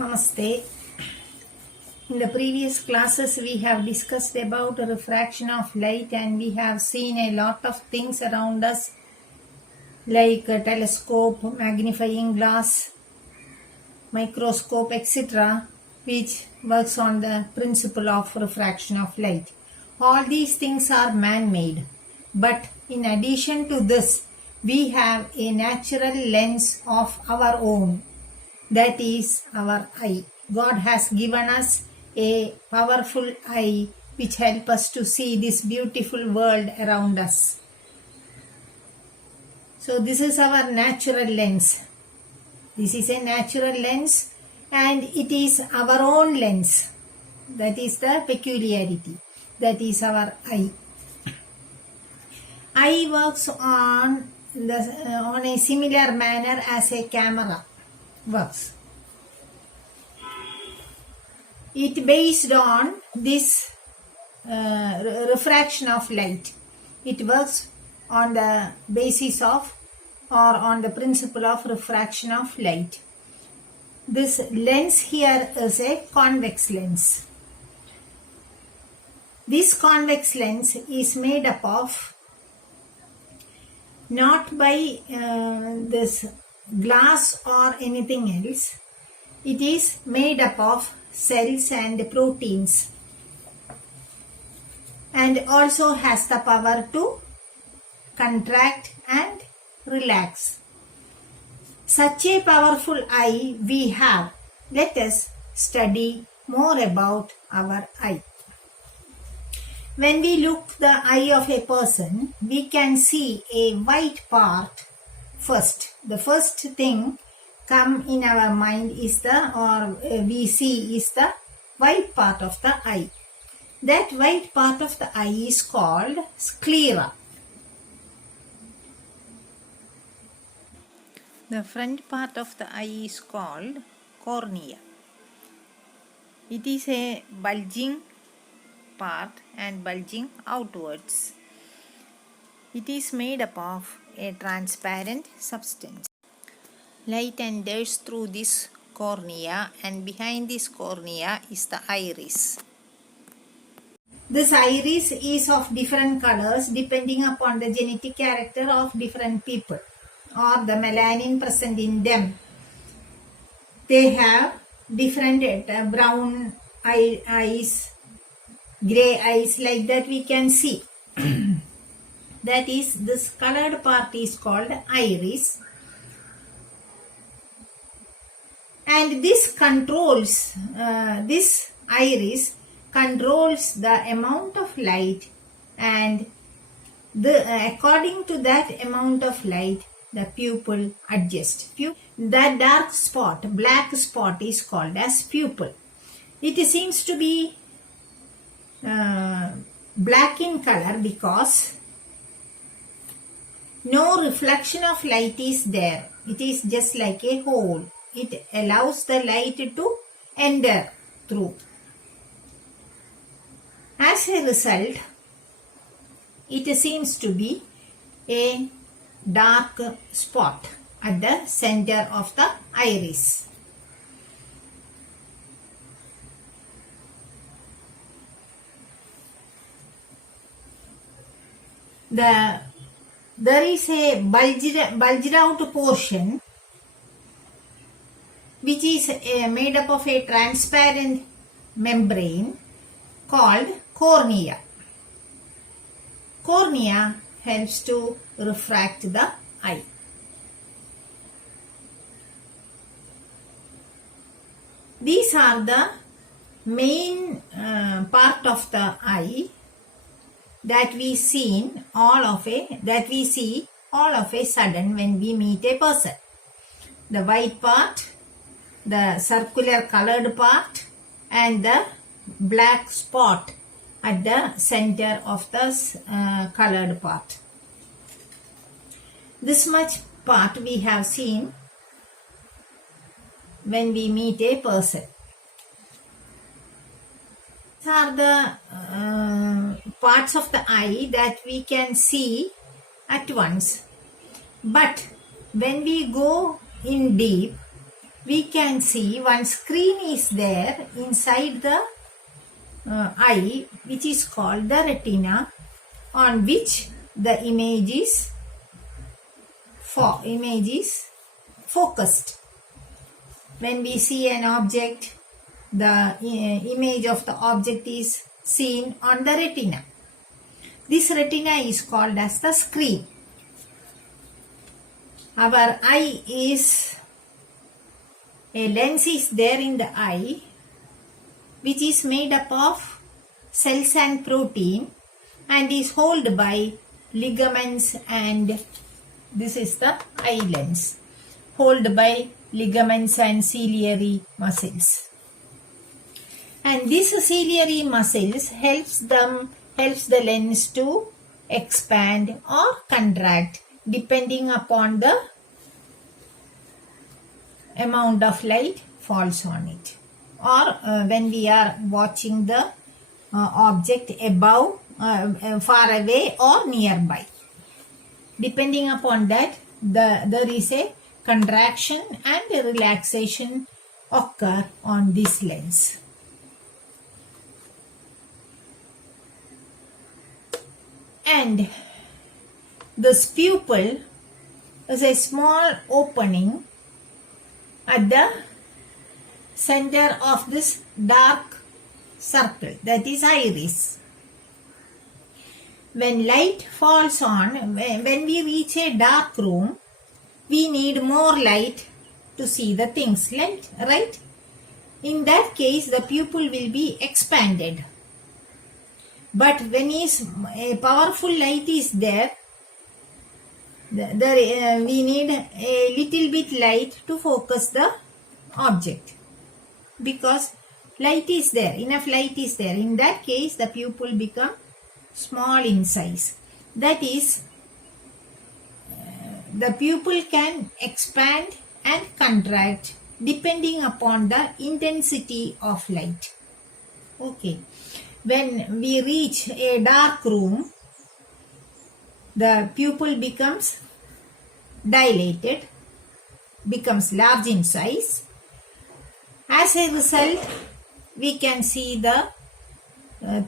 Namaste. In the previous classes, we have discussed about refraction of light, and we have seen a lot of things around us like a telescope, magnifying glass, microscope, etc., which works on the principle of refraction of light. All these things are man-made, but in addition to this, we have a natural lens of our own, that is our eye. God has given us a powerful eye which helps us to see this beautiful world around us. So this is our natural lens. This is a natural lens and it is our own lens. That is the peculiarity. That is our eye. Eye works on a similar manner as a camera works. It based on this refraction of light. It works on the basis of or on the principle of refraction of light. This lens here is a convex lens. This convex lens is made up of not by this glass or anything else. It is made up of cells and proteins and also has the power to contract and relax. Such a powerful eye we have. Let us study more about our eye. When we look the eye of a person, we can see a white part first. The first thing come in our mind is we see is the white part of the eye. That white part of the eye is called sclera. The front part of the eye is called cornea. It is a bulging part and bulging outwards. It is made up of a transparent substance. Light enters through this cornea and behind this cornea is the iris. This iris is of different colors depending upon the genetic character of different people or the melanin present in them. They have different brown eyes, grey eyes, like that we can see. That is, this colored part is called iris. And this controls, this iris controls the amount of light, and according to that amount of light, the pupil adjusts. That dark spot, black spot, is called as pupil. It seems to be black in color because no reflection of light is there. It is just like a hole. It allows the light to enter through. As a result, it seems to be a dark spot at the center of the iris. There is a bulged out portion which is made up of a transparent membrane called cornea. Cornea helps to refract the eye. These are the main part of the eye that we see all of a sudden when we meet a person. The white part, the circular colored part, and the black spot at the center of the colored part. This much part we have seen when we meet a person. These are the parts of the eye that we can see at once. But when we go in deep, we can see one screen is there inside the eye, which is called the retina, on which the image is focused. When we see an object, the image of the object is seen on the retina. This retina is called as the screen. Our eye is, a lens is there in the eye, which is made up of cells and protein and is held by ligaments, and this is the eye lens, held by ligaments and ciliary muscles. And these ciliary muscles helps the lens to expand or contract depending upon the amount of light falls on it, or when we are watching the object above, far away or nearby. Depending upon that, there is a contraction and a relaxation occur on this lens. And this pupil is a small opening at the center of this dark circle, that is iris. When light falls on, when we reach a dark room, we need more light to see the things, right? In that case, the pupil will be expanded. But when a powerful light is there, we need a little bit light to focus the object, because light is there, enough light is there. In that case, the pupil become small in size. That is, the pupil can expand and contract depending upon the intensity of light. Okay. When we reach a dark room, the pupil becomes dilated, becomes large in size. As a result, we can see the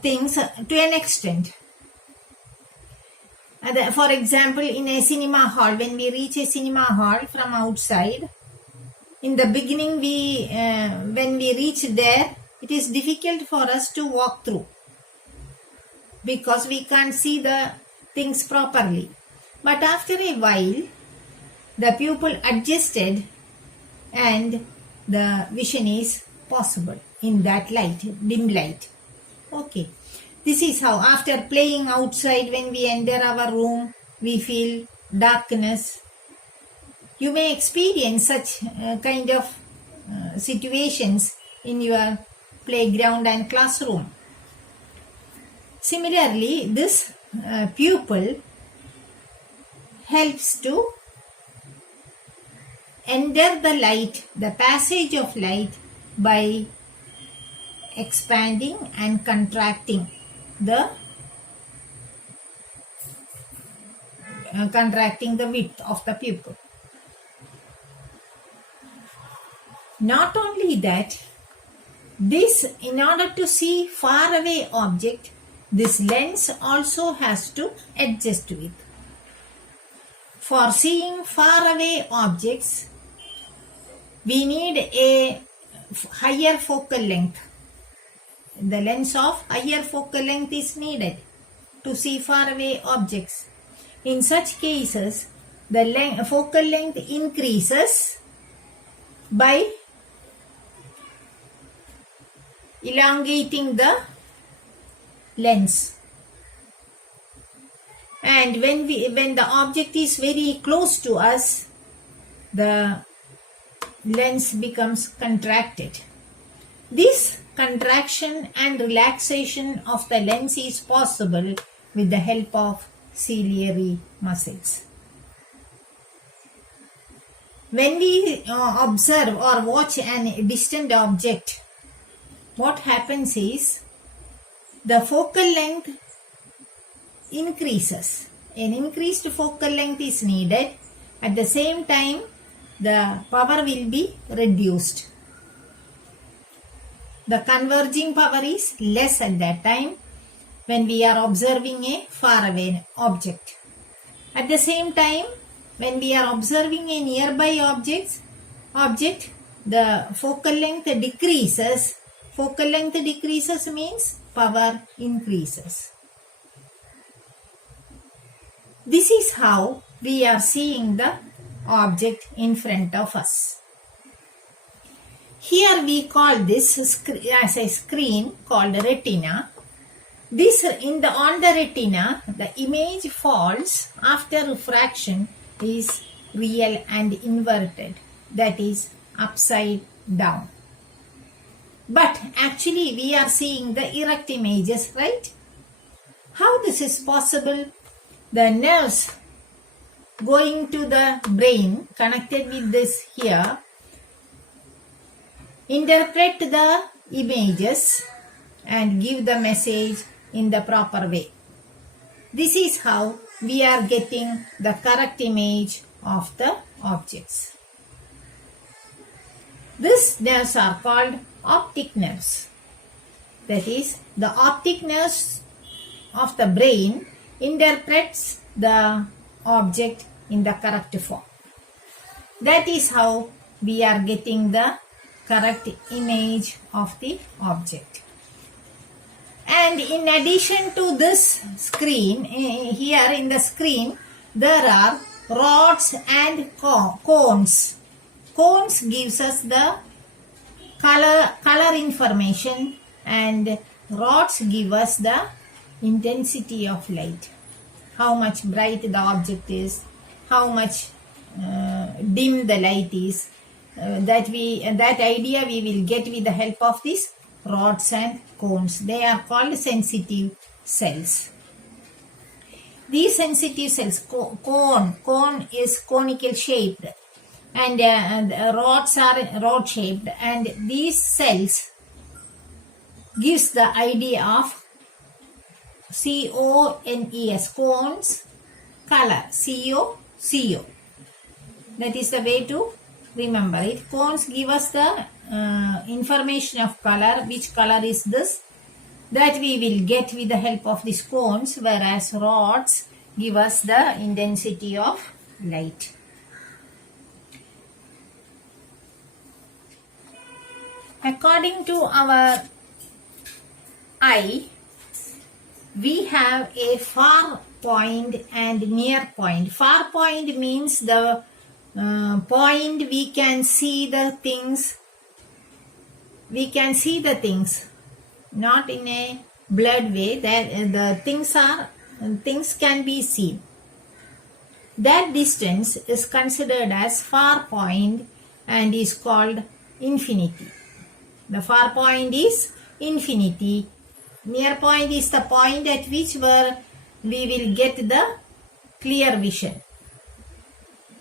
things to an extent. For example, in a cinema hall, when we reach a cinema hall from outside, in the beginning, when we reach there, it is difficult for us to walk through because we can't see the things properly. But after a while, the pupil adjusted and the vision is possible in that light, dim light. Okay. This is how, after playing outside, when we enter our room, we feel darkness. You may experience such kind of situations in your playground and classroom. Similarly, this pupil helps to enter the light, the passage of light, by expanding and contracting the width of the pupil. Not only that, this, in order to see far away object, this lens also has to adjust with. For seeing far away objects, we need a higher focal length. The lens of higher focal length is needed to see far away objects. In such cases, the focal length increases by elongating the lens. And when the object is very close to us, the lens becomes contracted. This contraction and relaxation of the lens is possible with the help of ciliary muscles. When we observe or watch a distant object, what happens is the focal length increases. An increased focal length is needed. At the same time, the power will be reduced. The converging power is less at that time when we are observing a far away object. At the same time, when we are observing a nearby object, the focal length decreases. Focal length decreases means power increases. This is how we are seeing the object in front of us. Here we call this as a screen called retina. This on the retina, the image falls after refraction is real and inverted, that is upside down. But actually we are seeing the erect images, right? How this is possible? The nerves going to the brain connected with this here interpret the images and give the message in the proper way. This is how we are getting the correct image of the objects. These nerves are called optic nerves. That is, the optic nerves of the brain interprets the object in the correct form. That is how we are getting the correct image of the object. And in addition to this screen, here in the screen, there are rods and cones. Cones gives us the color information, and rods give us the intensity of light. How much bright the object is, how much dim the light is. That idea we will get with the help of these rods and cones. They are called sensitive cells. These sensitive cells, cone is conical shaped, and rods are rod shaped, and these cells gives the idea of CONES, cones, color, CO. That is the way to remember it. Cones give us the information of color, which color is this, that we will get with the help of these cones, whereas rods give us the intensity of light. According to our eye, we have a far point and near point. Far point means the point we can see the things. We can see the things, not in a blurred way. That the things can be seen. That distance is considered as far point and is called infinity. The far point is infinity. Near point is the point at which where we will get the clear vision.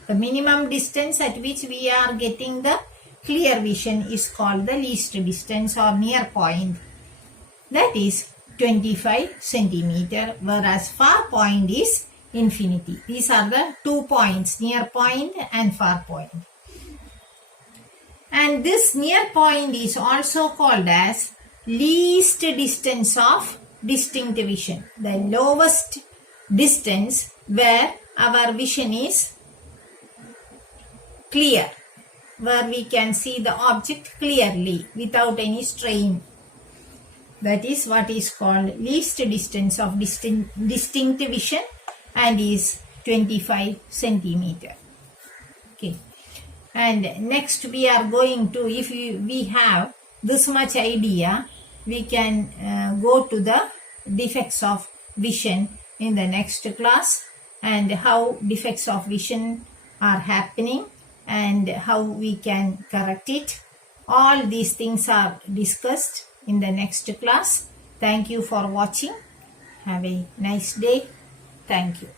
The minimum distance at which we are getting the clear vision is called the least distance or near point. That is 25 centimeter, whereas far point is infinity. These are the 2 points, near point and far point. And this near point is also called as least distance of distinct vision. The lowest distance where our vision is clear, where we can see the object clearly without any strain. That is what is called least distance of distinct vision, and is 25 centimeter. Okay. And next we are going to, if we have this much idea, we can go to the defects of vision in the next class, and how defects of vision are happening and how we can correct it. All these things are discussed in the next class. Thank you for watching. Have a nice day. Thank you.